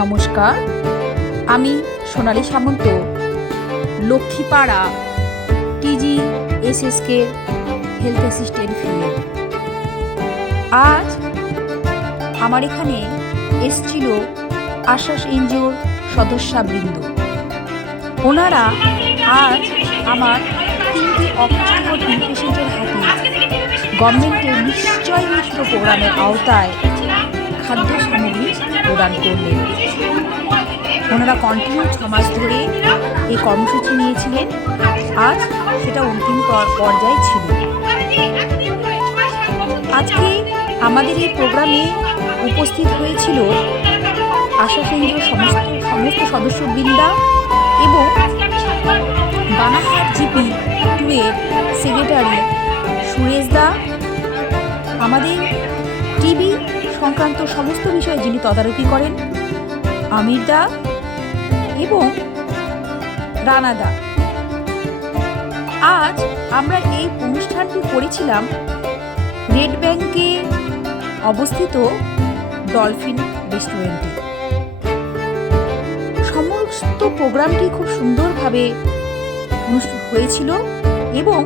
নমস্কার, আমি সোনালী সামন্ত, Lakshmipara TGSSK health assistant female. আজ আমার এখানে এসছিল আশ্বাস এনজিওর সদস্যবৃন্দ। ওনারা আজ আমার 3টি অপুষ্টিকর পেশেন্টের হাতে গভর্নমেন্টের নিশ্চয় মিত্র প্রোগ্রামের আওতায় খাদ্য সামগ্রী প্রদান করলেন। ওনারা কন্টিনিউ 6 মাস ধরে এই কর্মসূচি নিয়েছিলেন। আজ সেটা অন্তিম পর্যায়ে ছিল। আজকে আমাদের এই প্রোগ্রামে উপস্থিত হয়েছিল আশ্বাস এনজিওর সমস্ত সদস্যবৃন্দা এবং বানাহাট জিপি 2 এর সেক্রেটারি সুরেশ দা, আমাদের টিবি সংক্রান্ত সমস্ত বিষয়ে যিনি তদারকি করেন আমির দা এবং রানা দা। আজ আমরা এই অনুষ্ঠানটি করেছিলাম রেড ব্যাংকে অবস্থিত ডলফিন রেস্টুরেন্টে। সমস্ত প্রোগ্রামটি খুব সুন্দরভাবে হয়েছিল এবং